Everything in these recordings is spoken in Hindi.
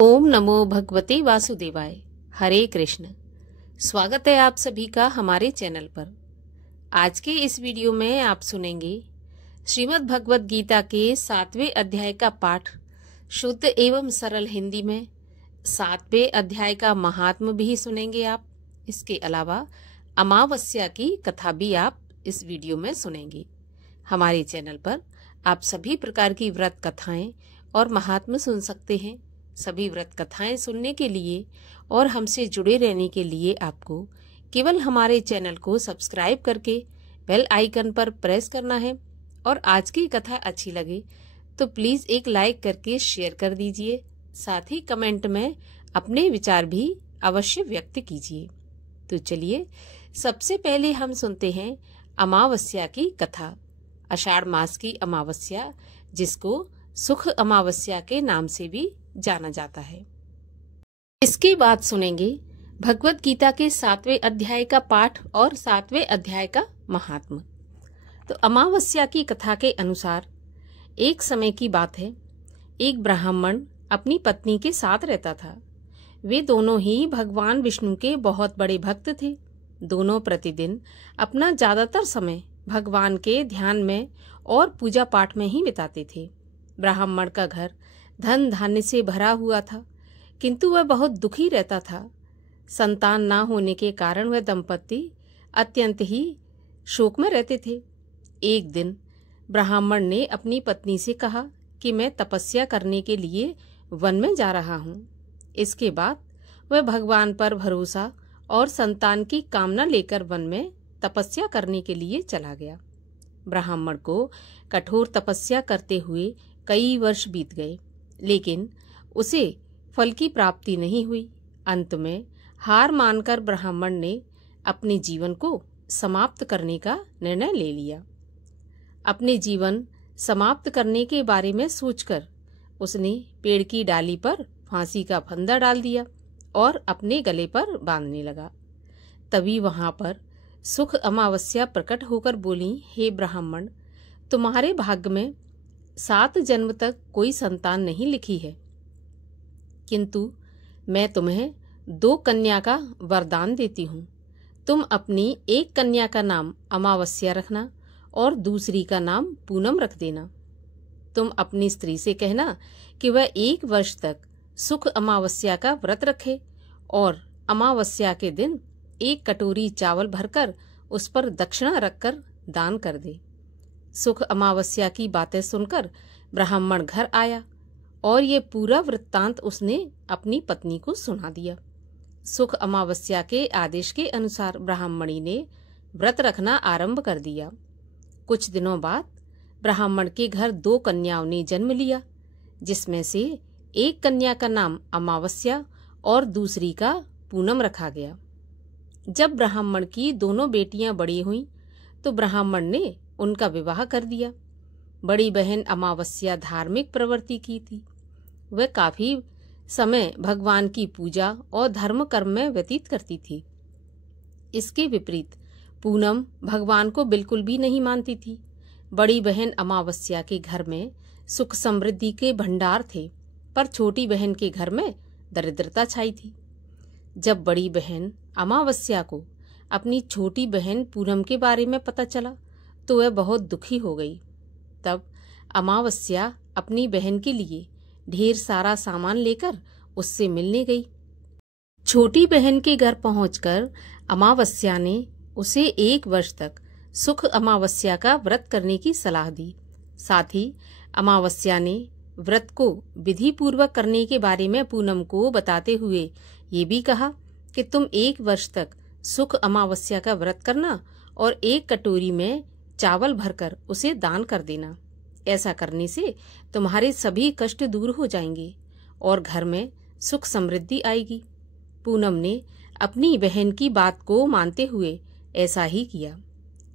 ओम नमो भगवते वासुदेवाय। हरे कृष्ण। स्वागत है आप सभी का हमारे चैनल पर। आज के इस वीडियो में आप सुनेंगे श्रीमद् भगवत गीता के 7वें अध्याय का पाठ शुद्ध एवं सरल हिंदी में। 7वें अध्याय का महात्म भी सुनेंगे आप। इसके अलावा अमावस्या की कथा भी आप इस वीडियो में सुनेंगे। हमारे चैनल पर आप सभी प्रकार की व्रत कथाएं और महात्म सुन सकते हैं। सभी व्रत कथाएं सुनने के लिए और हमसे जुड़े रहने के लिए आपको केवल हमारे चैनल को सब्सक्राइब करके बेल आइकन पर प्रेस करना है। और आज की कथा अच्छी लगे तो प्लीज एक लाइक करके शेयर कर दीजिए। साथ ही कमेंट में अपने विचार भी अवश्य व्यक्त कीजिए। तो चलिए सबसे पहले हम सुनते हैं अमावस्या की कथा। आषाढ़ मास की अमावस्या, जिसको सुख अमावस्या के नाम से भी जाना जाता है। इसके बाद सुनेंगे भगवत गीता के 7वें अध्याय का पाठ और 7वें अध्याय का महात्म। तो अमावस्या की कथा के अनुसार एक समय की बात है, एक ब्राह्मण अपनी पत्नी के साथ रहता था। वे दोनों ही भगवान विष्णु के बहुत बड़े भक्त थे। दोनों प्रतिदिन अपना ज्यादातर समय भगवान के ध्यान में और पूजा पाठ में ही बिताते थे। ब्राह्मण का घर धन धान्य से भरा हुआ था, किंतु वह बहुत दुखी रहता था। संतान न होने के कारण वह दंपति अत्यंत ही शोक में रहते थे। एक दिन ब्राह्मण ने अपनी पत्नी से कहा कि मैं तपस्या करने के लिए वन में जा रहा हूँ। इसके बाद वह भगवान पर भरोसा और संतान की कामना लेकर वन में तपस्या करने के लिए चला गया। ब्राह्मण को कठोर तपस्या करते हुए कई वर्ष बीत गए, लेकिन उसे फल की प्राप्ति नहीं हुई। अंत में हार मानकर ब्राह्मण ने अपने जीवन को समाप्त करने का निर्णय ले लिया। अपने जीवन समाप्त करने के बारे में सोचकर उसने पेड़ की डाली पर फांसी का फंदा डाल दिया और अपने गले पर बांधने लगा। तभी वहां पर सुख अमावस्या प्रकट होकर बोली, हे ब्राह्मण, तुम्हारे भाग्य में 7 जन्म तक कोई संतान नहीं लिखी है, किंतु मैं तुम्हें 2 कन्या का वरदान देती हूँ। तुम अपनी एक कन्या का नाम अमावस्या रखना और दूसरी का नाम पूनम रख देना। तुम अपनी स्त्री से कहना कि वह 1 वर्ष तक सुख अमावस्या का व्रत रखे और अमावस्या के दिन 1 कटोरी चावल भरकर उस पर दक्षिणा रखकर दान कर दे। सुख अमावस्या की बातें सुनकर ब्राह्मण घर आया और ये पूरा वृत्तांत उसने अपनी पत्नी को सुना दिया। सुख अमावस्या के आदेश के अनुसार ब्राह्मणी ने व्रत रखना आरंभ कर दिया। कुछ दिनों बाद ब्राह्मण के घर 2 कन्याओं ने जन्म लिया, जिसमें से एक कन्या का नाम अमावस्या और दूसरी का पूनम रखा गया। जब ब्राह्मण की दोनों बेटियां बड़ी हुईं, तो ब्राह्मण ने उनका विवाह कर दिया। बड़ी बहन अमावस्या धार्मिक प्रवृत्ति की थी। वह काफी समय भगवान की पूजा और धर्म कर्म में व्यतीत करती थी। इसके विपरीत पूनम भगवान को बिल्कुल भी नहीं मानती थी। बड़ी बहन अमावस्या के घर में सुख समृद्धि के भंडार थे, पर छोटी बहन के घर में दरिद्रता छाई थी। जब बड़ी बहन अमावस्या को अपनी छोटी बहन पूनम के बारे में पता चला, तो वह बहुत दुखी हो गई। तब अमावस्या अपनी बहन के लिए ढेर सारा सामान लेकर उससे मिलने गई। छोटी बहन के घर पहुंचकर अमावस्या ने उसे 1 वर्ष तक सुख अमावस्या का व्रत करने की सलाह दी। साथ ही अमावस्या ने व्रत को विधि पूर्वक करने के बारे में पूनम को बताते हुए ये भी कहा कि तुम 1 वर्ष तक सुख अमावस्या का व्रत करना और 1 कटोरी में चावल भरकर उसे दान कर देना। ऐसा करने से तुम्हारे सभी कष्ट दूर हो जाएंगे और घर में सुख समृद्धि आएगी। पूनम ने अपनी बहन की बात को मानते हुए ऐसा ही किया,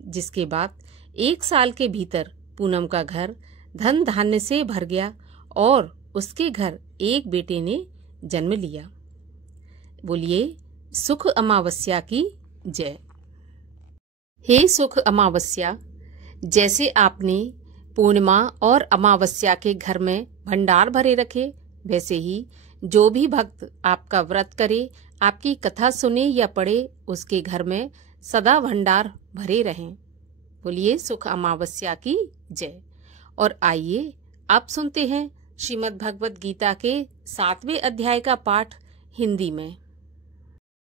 जिसके बाद 1 साल के भीतर पूनम का घर धन धान्य से भर गया और उसके घर एक बेटे ने जन्म लिया। बोलिए सुख अमावस्या की जय। हे सुख अमावस्या, जैसे आपने पूर्णिमा और अमावस्या के घर में भंडार भरे रखे, वैसे ही जो भी भक्त आपका व्रत करे, आपकी कथा सुने या पढ़े, उसके घर में सदा भंडार भरे रहें। बोलिए सुख अमावस्या की जय। और आइए आप सुनते हैं श्रीमद् भगवत गीता के 7वें अध्याय का पाठ हिंदी में।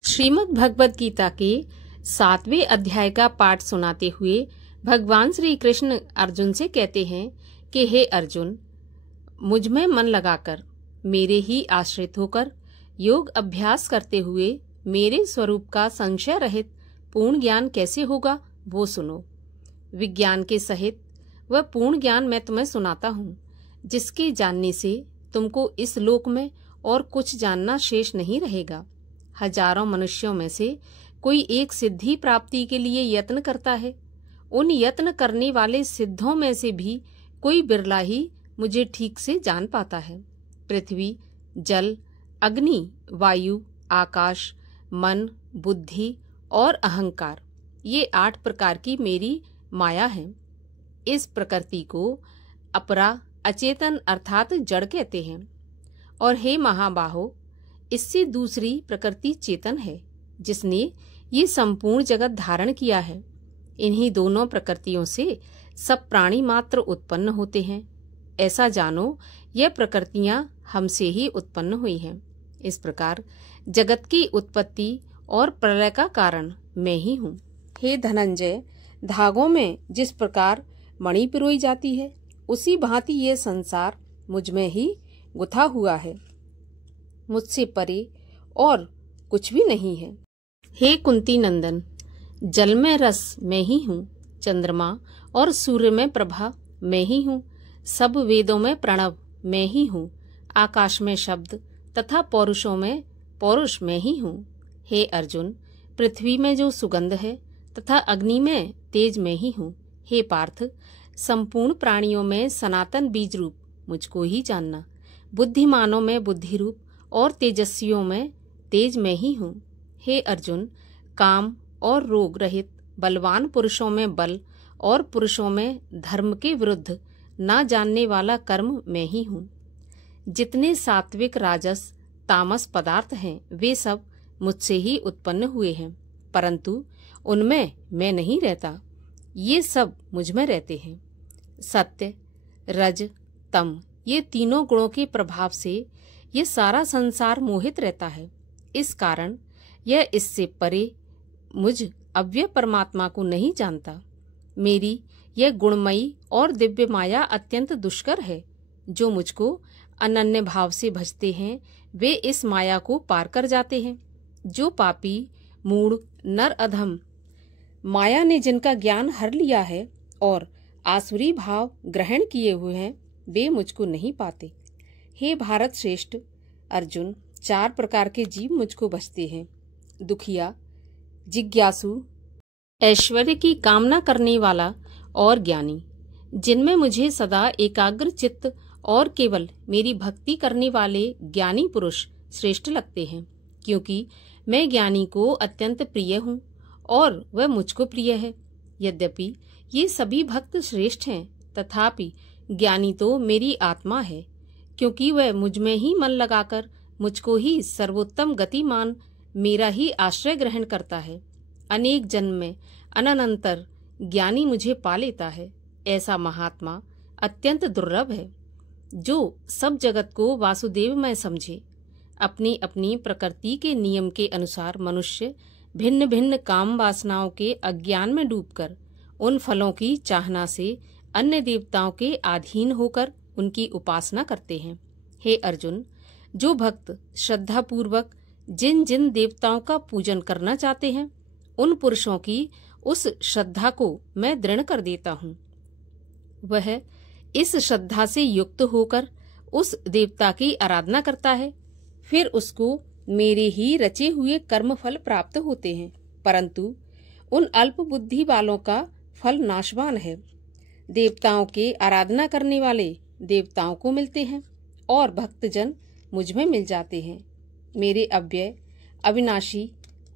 श्रीमद् भगवत गीता के 7वें अध्याय का पाठ सुनाते हुए भगवान श्री कृष्ण अर्जुन से कहते हैं कि हे अर्जुन, मुझ में मन लगाकर, मेरे ही आश्रित होकर योग अभ्यास करते हुए मेरे स्वरूप का संशय रहित पूर्ण ज्ञान कैसे होगा वो सुनो। विज्ञान के सहित वह पूर्ण ज्ञान मैं तुम्हें सुनाता हूँ, जिसके जानने से तुमको इस लोक में और कुछ जानना शेष नहीं रहेगा। हजारों मनुष्यों में से कोई एक सिद्धि प्राप्ति के लिए यत्न करता है। उन यत्न करने वाले सिद्धों में से भी कोई बिरला ही मुझे ठीक से जान पाता है। पृथ्वी, जल, अग्नि, वायु, आकाश, मन, बुद्धि और अहंकार, ये 8 प्रकार की मेरी माया है। इस प्रकृति को अपरा, अचेतन अर्थात जड़ कहते हैं। और हे महाबाहो, इससे दूसरी प्रकृति चेतन है, जिसने ये संपूर्ण जगत धारण किया है। इन्हीं दोनों प्रकृतियों से सब प्राणी मात्र उत्पन्न होते हैं। ऐसा जानो, यह प्रकृतियां हमसे ही उत्पन्न हुई हैं। इस प्रकार जगत की उत्पत्ति और प्रलय का कारण मैं ही हूँ। हे धनंजय, धागों में जिस प्रकार मणि पिरोई जाती है, उसी भांति ये संसार मुझ में ही गुथा हुआ है। मुझसे परे और कुछ भी नहीं है। हे कुंती नंदन, जल में रस मैं ही हूँ, चंद्रमा और सूर्य में प्रभा मैं ही हूँ, सब वेदों में प्रणव मैं ही हूँ, आकाश में शब्द तथा पौरुषों में पौरुष मैं ही हूँ। हे अर्जुन, पृथ्वी में जो सुगंध है तथा अग्नि में तेज मैं ही हूँ। हे पार्थ, संपूर्ण प्राणियों में सनातन बीज रूप मुझको ही जानना। बुद्धिमानों में बुद्धि रूप और तेजस्वियों में तेज मैं ही हूँ। हे अर्जुन, काम और रोग रहित बलवान पुरुषों में बल और पुरुषों में धर्म के विरुद्ध ना जानने वाला कर्म मैं ही हूँ। जितने सात्विक, राजस, तामस पदार्थ हैं, वे सब मुझसे ही उत्पन्न हुए हैं, परंतु उनमें मैं नहीं रहता, ये सब मुझ में रहते हैं। सत्य, रज, तम, ये तीनों गुणों के प्रभाव से ये सारा संसार मोहित रहता है। इस कारण यह इससे परे मुझ अव्यय परमात्मा को नहीं जानता। मेरी यह गुणमयी और दिव्य माया अत्यंत दुष्कर है। जो मुझको अनन्य भाव से भजते हैं, वे इस माया को पार कर जाते हैं। जो पापी, मूढ़, नर अधम, माया ने जिनका ज्ञान हर लिया है और आसुरी भाव ग्रहण किए हुए हैं, वे मुझको नहीं पाते। हे भारत श्रेष्ठ अर्जुन, 4 प्रकार के जीव मुझको भजते हैं। दुखिया, जिज्ञासु, ऐश्वर्य की कामना करने वाला और ज्ञानी, जिनमें मुझे सदा एकाग्र चित्त और केवल मेरी भक्ति करने वाले ज्ञानी पुरुष श्रेष्ठ लगते हैं, क्योंकि मैं ज्ञानी को अत्यंत प्रिय हूँ और वह मुझको प्रिय है। यद्यपि ये सभी भक्त श्रेष्ठ हैं, तथापि ज्ञानी तो मेरी आत्मा है, क्योंकि वह मुझ में ही मन लगाकर मुझको ही सर्वोत्तम गति मान मेरा ही आश्रय ग्रहण करता है। अनेक जन्म में अनंतर ज्ञानी मुझे पा लेता है। ऐसा महात्मा अत्यंत दुर्लभ है, जो सब जगत को वासुदेव में समझे। अपनी अपनी प्रकृति के नियम के अनुसार मनुष्य भिन्न भिन्न काम वासनाओं के अज्ञान में डूबकर उन फलों की चाहना से अन्य देवताओं के अधीन होकर उनकी उपासना करते हैं। हे अर्जुन, जो भक्त श्रद्धा पूर्वक जिन जिन देवताओं का पूजन करना चाहते हैं, उन पुरुषों की उस श्रद्धा को मैं दृढ़ कर देता हूँ। वह इस श्रद्धा से युक्त होकर उस देवता की आराधना करता है, फिर उसको मेरे ही रचे हुए कर्म फल प्राप्त होते हैं, परंतु उन अल्प बुद्धि वालों का फल नाशवान है। देवताओं के आराधना करने वाले देवताओं को मिलते हैं और भक्तजन मुझ में मिल जाते हैं। मेरे अव्यय, अविनाशी,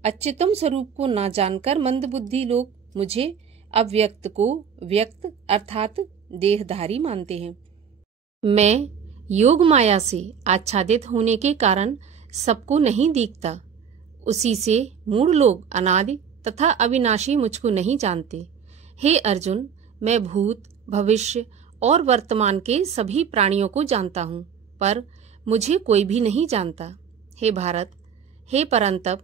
अच्युतम स्वरूप को ना जानकर मंदबुद्धि लोग मुझे अव्यक्त को व्यक्त अर्थात देहधारी मानते हैं। मैं योग माया से आच्छादित होने के कारण सबको नहीं दिखता, उसी से मूढ़ लोग अनादि तथा अविनाशी मुझको नहीं जानते। हे अर्जुन, मैं भूत, भविष्य और वर्तमान के सभी प्राणियों को जानता हूँ, पर मुझे कोई भी नहीं जानता। हे भारत, हे परंतप,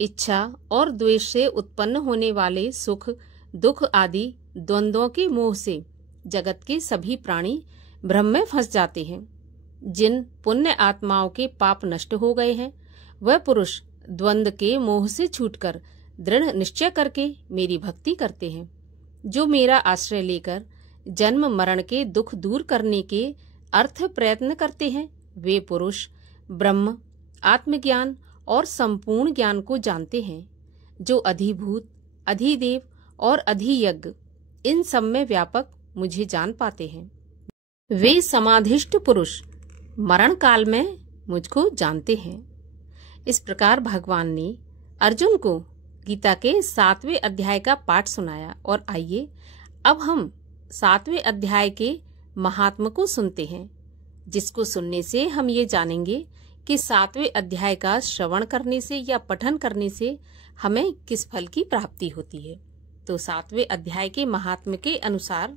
इच्छा और द्वेष से उत्पन्न होने वाले सुख, दुख आदि द्वंद्वों के मोह से जगत के सभी प्राणी भ्रम में फंस जाते हैं। जिन पुण्य आत्माओं के पाप नष्ट हो गए हैं, वह पुरुष द्वंद्व के मोह से छूटकर दृढ़ निश्चय करके मेरी भक्ति करते हैं। जो मेरा आश्रय लेकर जन्म मरण के दुख दूर करने के अर्थ प्रयत्न करते हैं, वे पुरुष ब्रह्म, आत्मज्ञान और संपूर्ण ज्ञान को जानते हैं। जो अधिभूत, अधिदेव और अधियज्ञ इन सब में व्यापक मुझे जान पाते हैं, वे समाधिष्ठ पुरुष मरण काल में मुझको जानते हैं। इस प्रकार भगवान ने अर्जुन को गीता के 7वें अध्याय का पाठ सुनाया। और आइए अब हम 7वें अध्याय के महात्म को सुनते हैं, जिसको सुनने से हम ये जानेंगे कि 7वें अध्याय का श्रवण करने से या पठन करने से हमें किस फल की प्राप्ति होती है। तो 7वें अध्याय के महात्म के अनुसार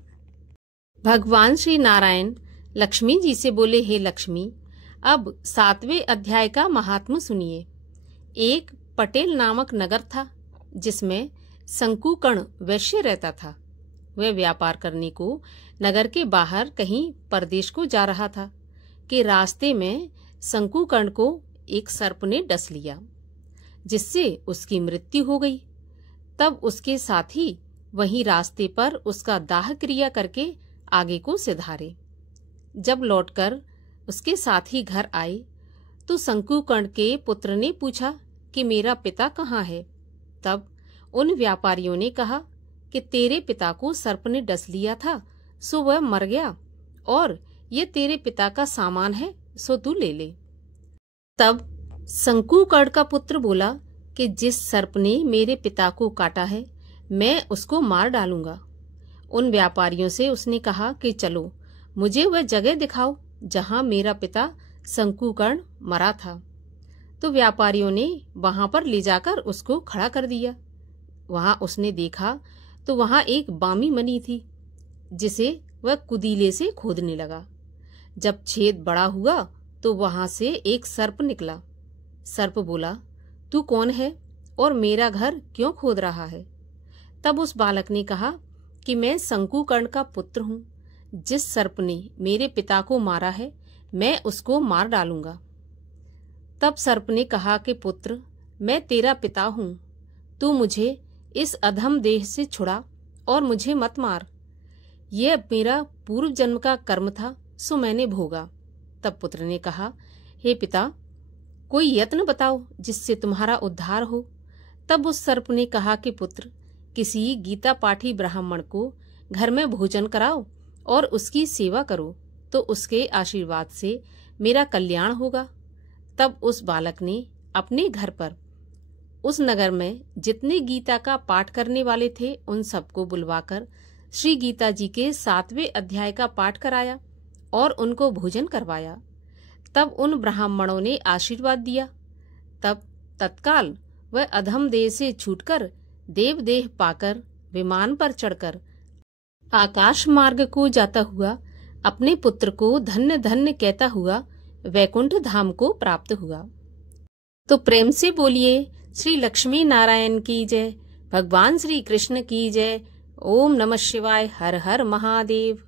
भगवान श्री नारायण लक्ष्मी जी से बोले, हे लक्ष्मी, अब 7वें अध्याय का महात्म सुनिए। एक पटेल नामक नगर था, जिसमें शंकुकर्ण वैश्य रहता था। वह व्यापार करने को नगर के बाहर कहीं परदेश को जा रहा था कि रास्ते में शंकुकर्ण को एक सर्प ने डस लिया, जिससे उसकी मृत्यु हो गई। तब उसके साथी वहीं रास्ते पर उसका दाह क्रिया करके आगे को सिधारे। जब लौटकर उसके साथी घर आए तो शंकुकर्ण के पुत्र ने पूछा कि मेरा पिता कहाँ है। तब उन व्यापारियों ने कहा कि तेरे पिता को सर्प ने डस लिया था, सो वह मर गया, और ये तेरे पिता का सामान है, सो तू ले ले। तब शंकुकर्ण का पुत्र बोला कि जिस सर्प ने मेरे पिता को काटा है, मैं उसको मार डालूंगा। उन व्यापारियों से उसने कहा कि चलो, मुझे वह जगह दिखाओ जहां मेरा पिता शंकुकर्ण मरा था। तो व्यापारियों ने वहां पर ले जाकर उसको खड़ा कर दिया। वहां उसने देखा तो वहां एक बामी मनी थी, जिसे वह कुदीले से खोदने लगा। जब छेद बड़ा हुआ तो वहां से एक सर्प निकला। सर्प बोला, तू कौन है और मेरा घर क्यों खोद रहा है? तब उस बालक ने कहा कि मैं शंकुकर्ण का पुत्र हूँ। जिस सर्प ने मेरे पिता को मारा है, मैं उसको मार डालूंगा। तब सर्प ने कहा कि पुत्र, मैं तेरा पिता हूँ, तू मुझे इस अधम देह से छुड़ा और मुझे मत मार। यह मेरा पूर्व जन्म का कर्म था, सो मैंने भोगा। तब पुत्र ने कहा, हे पिता, कोई यत्न बताओ जिससे तुम्हारा उद्धार हो। तब उस सर्प ने कहा कि पुत्र, किसी गीता पाठी ब्राह्मण को घर में भोजन कराओ और उसकी सेवा करो, तो उसके आशीर्वाद से मेरा कल्याण होगा। तब उस बालक ने अपने घर पर उस नगर में जितने गीता का पाठ करने वाले थे, उन सबको बुलवाकर श्री गीता जी के 7वें अध्याय का पाठ कराया और उनको भोजन करवाया। तब उन ब्राह्मणों ने आशीर्वाद दिया। तब तत्काल वह अधम देह से छूटकर देव देह पाकर विमान पर चढ़कर आकाश मार्ग को जाता हुआ अपने पुत्र को धन्य धन्य कहता हुआ वैकुंठ धाम को प्राप्त हुआ। तो प्रेम से बोलिए, श्री लक्ष्मी नारायण की जय, भगवान श्री कृष्ण की जय। ओम नमः शिवाय। हर हर महादेव।